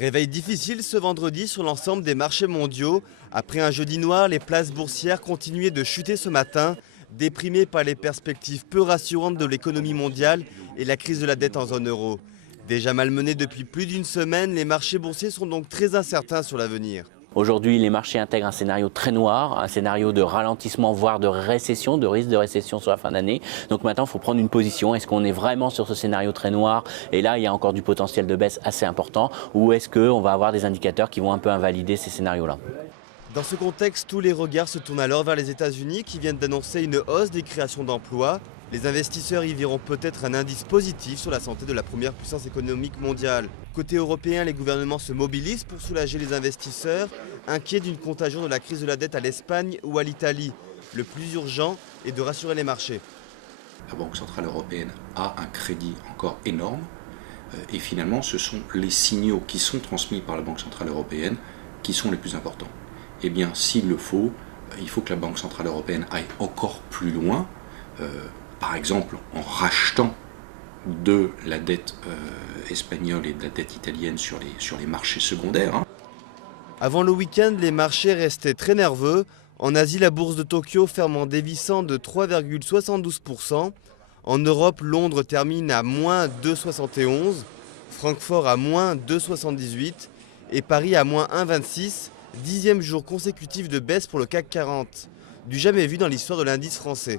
Réveil difficile ce vendredi sur l'ensemble des marchés mondiaux. Après un jeudi noir, les places boursières continuaient de chuter ce matin, déprimées par les perspectives peu rassurantes de l'économie mondiale et la crise de la dette en zone euro. Déjà malmenés depuis plus d'une semaine, les marchés boursiers sont donc très incertains sur l'avenir. Aujourd'hui, les marchés intègrent un scénario très noir, un scénario de ralentissement, voire de récession, de risque de récession sur la fin d'année. Donc maintenant, il faut prendre une position. Est-ce qu'on est vraiment sur ce scénario très noir? Et là, il y a encore du potentiel de baisse assez important. Ou est-ce qu'on va avoir des indicateurs qui vont un peu invalider ces scénarios-là? Dans ce contexte, tous les regards se tournent alors vers les États-Unis qui viennent d'annoncer une hausse des créations d'emplois. Les investisseurs y verront peut-être un indice positif sur la santé de la première puissance économique mondiale. Côté européen, les gouvernements se mobilisent pour soulager les investisseurs, inquiets d'une contagion de la crise de la dette à l'Espagne ou à l'Italie. Le plus urgent est de rassurer les marchés. La Banque Centrale Européenne a un crédit encore énorme et finalement ce sont les signaux qui sont transmis par la Banque Centrale Européenne qui sont les plus importants. Eh bien, s'il le faut, il faut que la Banque Centrale Européenne aille encore plus loin, par exemple en rachetant de la dette espagnole et de la dette italienne sur les marchés secondaires. Avant le week-end, les marchés restaient très nerveux. En Asie, la bourse de Tokyo ferme en dévissant de 3,72%. En Europe, Londres termine à moins 2,71%, Francfort à moins 2,78% et Paris à moins 1,26%. 10e jour consécutif de baisse pour le CAC 40, du jamais vu dans l'histoire de l'indice français.